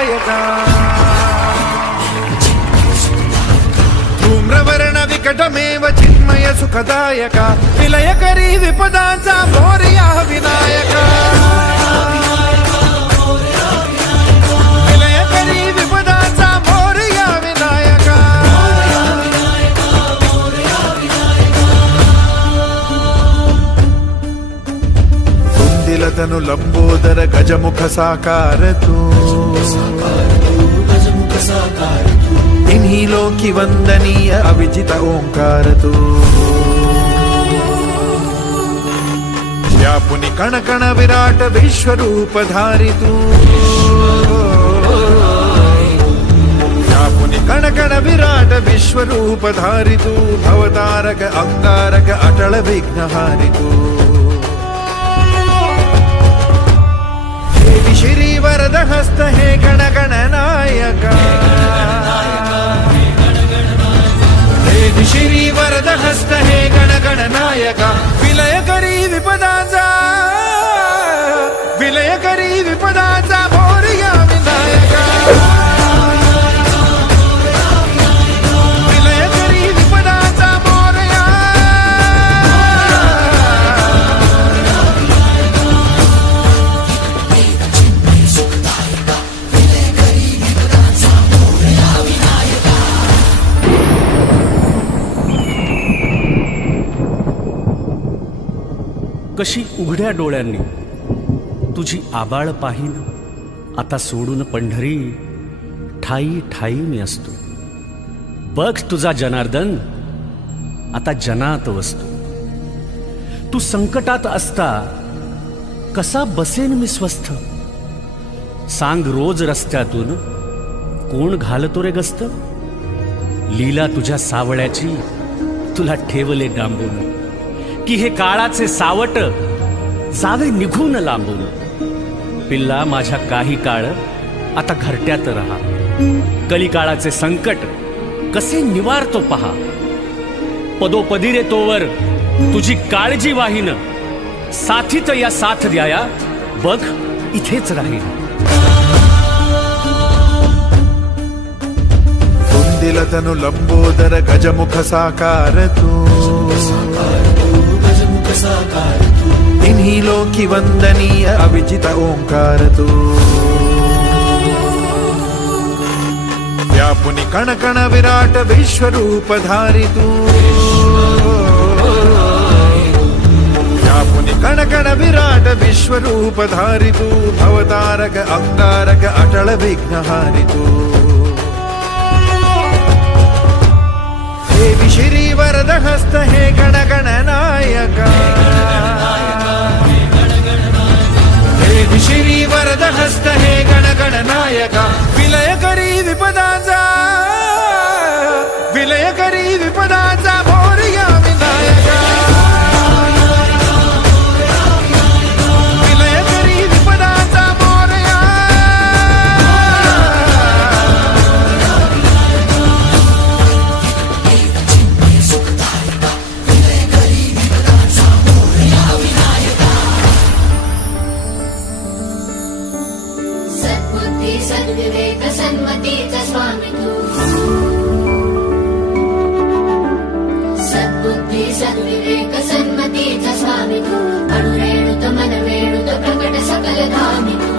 विनायका धूम्रवर्ण विकटमेव चिन्मय सुखदायका विलयकरी विपदांचा मोरया विनायका विलयकरी विपदांचा मोरया विनायका तुंदिलतनु लंबोदर गजमुख साकार तू इन्हीं लोकी वंदनीय अविजित ओंकार तू व्यापुनि कण कण विराट विश्वरूप धारी तू व्यापुनि कण कण विराट विश्वरूप धारी तू भवतारक अंगारक अटल विघ्नहारी तू देवी श्री वरद हस्त हे गण गण नायका देवी श्री वरद हस्त हे गण गण नायका विलयकरी विपदांचा मोरया विनायका विलयकरी विपदांचा मोरया कशी उघड्या डोळ्यांनी तुझी आबाळ पाहीन आता सोडून पंढरी ठाई ठाई मी असतो बघ तुझा जनार्दन आता जनात वसतो तू संकटात असता कसा बसेन मी स्वस्थ सांग रोज रस्त्यातून कोण घालतो रे गस्त लीला तुझ्या सावळ्याची तुला ठेवले डांबून की हे काळाचे सावट जावे निघून लांबून पिल्ला माझ्या काही काळ आता घरट्यात रहा कलिकाळाचे संकट कसे निवारतो पहा पदोपदी रे तोवर तुझी काळजी वाहीन साथीत या साथ द्याया बघ इथेच राहील तुंदिलतनु लंबोदर गजमुख साकार तू इन्हीं लोकी वंदनीय अविजित ओंकार तू व्यापुनि कण कण विराट विश्वरूप धारी तू व्यापुनि कण कण विराट विश्वरूप धारी तू भवतारक अंगारक अटल विघ्नहारी तू देवी श्री वरद हस्त हे गण गण नायका देवी श्री वरद हस्त हे गण गण नायका विलयकरी विपदांचा मोरया विनायका विलयकरी विपदांचा मोरया सद्विवेक सन्मतीचा स्वामी तू सद्बुद्धी सद्विवेक सन्मतीचा स्वामी तू अणुरेणुत मनवेणुत प्रकट सकल धामी